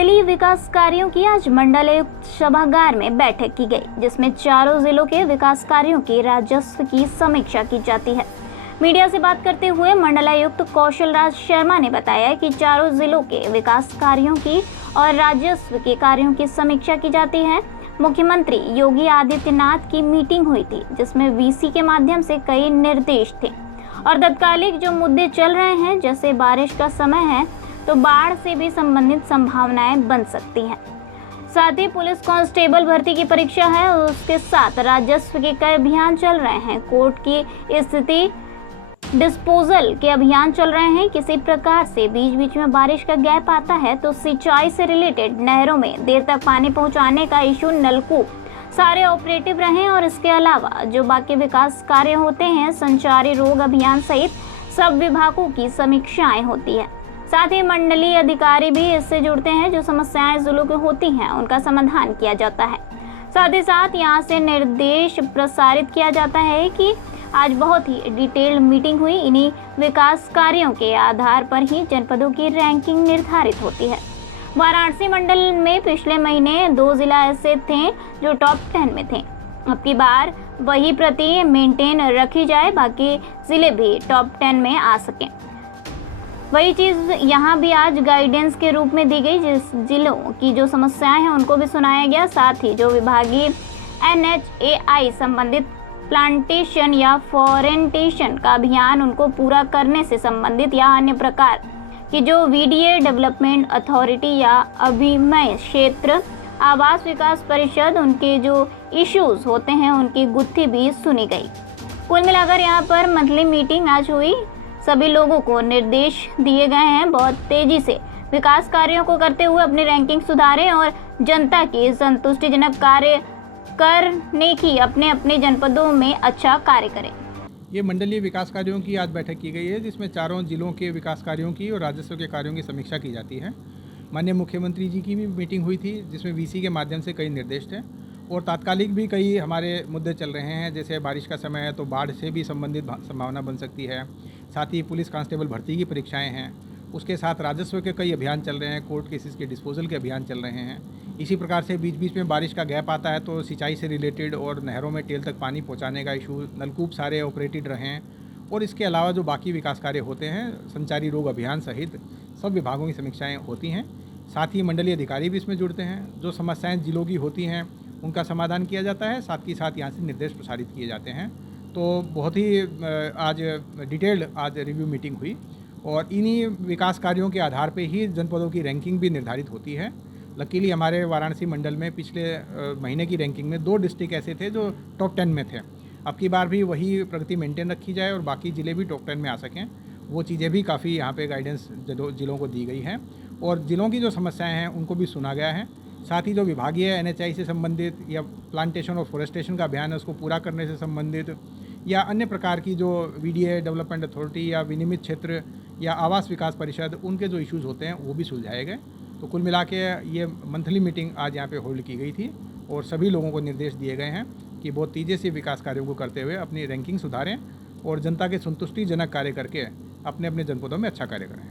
मंडलीय विकास कार्यों की आज मंडलायुक्त सभागार में बैठक की गई, जिसमें चारों जिलों के विकास कार्यों के राजस्व की समीक्षा की जाती है। मीडिया से बात करते हुए मंडलायुक्त कौशल राज शर्मा ने बताया कि चारों जिलों के विकास कार्यों की और राजस्व के कार्यों की समीक्षा की जाती है। मुख्यमंत्री योगी आदित्यनाथ की मीटिंग हुई थी, जिसमें वीसी के माध्यम से कई निर्देश थे और तत्कालिक जो मुद्दे चल रहे हैं, जैसे बारिश का समय है तो बाढ़ से भी संबंधित संभावनाएं बन सकती हैं। साथ ही पुलिस कांस्टेबल भर्ती की परीक्षा है, उसके साथ राजस्व के कई अभियान चल रहे हैं। कोर्ट की स्थिति डिस्पोजल के अभियान चल रहे हैं। किसी प्रकार से बीच बीच में बारिश का गैप आता है तो सिंचाई से रिलेटेड नहरों में देर तक पानी पहुंचाने का इशू, नलकूप सारे ऑपरेटिव रहें और इसके अलावा जो बाकी विकास कार्य होते हैं, संचारी रोग अभियान सहित सब विभागों की समीक्षाएं होती है। साथ ही मंडलीय अधिकारी भी इससे जुड़ते हैं। जो समस्याएं जिलों की होती हैं उनका समाधान किया जाता है। साथ ही साथ यहां से निर्देश प्रसारित किया जाता है कि आज बहुत ही डिटेल्ड मीटिंग हुई। इन्हीं विकास कार्यों के आधार पर ही जनपदों की रैंकिंग निर्धारित होती है। वाराणसी मंडल में पिछले महीने 2 जिला ऐसे थे जो टॉप 10 में थे। अब की बार वही प्रति मेंटेन रखी जाए, बाकी जिले भी टॉप 10 में आ सकें। वही चीज़ यहाँ भी आज गाइडेंस के रूप में दी गई, जिस जिलों की जो समस्याएं हैं उनको भी सुनाया गया। साथ ही जो विभागीय NHAI संबंधित प्लांटेशन या फॉरेंटेशन का अभियान, उनको पूरा करने से संबंधित या अन्य प्रकार की जो VDA डेवलपमेंट अथॉरिटी या अभिमय क्षेत्र आवास विकास परिषद, उनके जो इश्यूज होते हैं उनकी गुत्थी भी सुनी गई। कुल मिलाकर यहाँ पर मंथली मीटिंग आज हुई। सभी लोगों को निर्देश दिए गए हैं बहुत तेजी से विकास कार्यों को करते हुए अपनी रैंकिंग सुधारें और जनता की संतुष्टिजनक कार्य करने की अपने अपने जनपदों में अच्छा कार्य करें। ये मंडलीय विकास कार्यों की आज बैठक की गई है, जिसमें चारों जिलों के विकास कार्यों की और राजस्व के कार्यों की समीक्षा की जाती है। माननीय मुख्यमंत्री जी की भी मीटिंग हुई थी, जिसमें VC के माध्यम से कई निर्देश थे और तात्कालिक भी कई हमारे मुद्दे चल रहे हैं। जैसे बारिश का समय है तो बाढ़ से भी संबंधित संभावना बन सकती है। साथ ही पुलिस कांस्टेबल भर्ती की परीक्षाएं हैं, उसके साथ राजस्व के कई अभियान चल रहे हैं, कोर्ट केसेस के डिस्पोजल के अभियान चल रहे हैं। इसी प्रकार से बीच बीच में बारिश का गैप आता है तो सिंचाई से रिलेटेड और नहरों में टेल तक पानी पहुंचाने का इशू, नलकूप सारे ऑपरेटेड रहें और इसके अलावा जो बाकी विकास कार्य होते हैं, संचारी रोग अभियान सहित सब विभागों की समीक्षाएँ होती हैं। साथ ही मंडलीय अधिकारी भी इसमें जुड़ते हैं। जो समस्याएँ जिलों की होती हैं उनका समाधान किया जाता है, साथ ही साथ यहाँ से निर्देश प्रसारित किए जाते हैं। तो बहुत ही आज डिटेल्ड आज रिव्यू मीटिंग हुई और इन्हीं विकास कार्यों के आधार पे ही जनपदों की रैंकिंग भी निर्धारित होती है। लकीली हमारे वाराणसी मंडल में पिछले महीने की रैंकिंग में 2 डिस्ट्रिक्ट ऐसे थे जो टॉप 10 में थे। अब की बार भी वही प्रगति मेंटेन रखी जाए और बाकी ज़िले भी टॉप 10 में आ सकें, वो चीज़ें भी काफ़ी यहाँ पे गाइडेंस जिलों को दी गई हैं और जिलों की जो समस्याएँ हैं उनको भी सुना गया है। साथ ही जो विभागीय NHAI से संबंधित या प्लांटेशन और फॉरेस्टेशन का अभियान है उसको पूरा करने से संबंधित या अन्य प्रकार की जो VDA डेवलपमेंट अथॉरिटी या विनियमित क्षेत्र या आवास विकास परिषद, उनके जो इश्यूज़ होते हैं वो भी सुलझाए गए। तो कुल मिला के ये मंथली मीटिंग आज यहाँ पे होल्ड की गई थी और सभी लोगों को निर्देश दिए गए हैं कि बहुत तेज़ी से विकास कार्यों को करते हुए अपनी रैंकिंग सुधारें और जनता के संतुष्टिजनक कार्य करके अपने अपने जनपदों में अच्छा कार्य करें।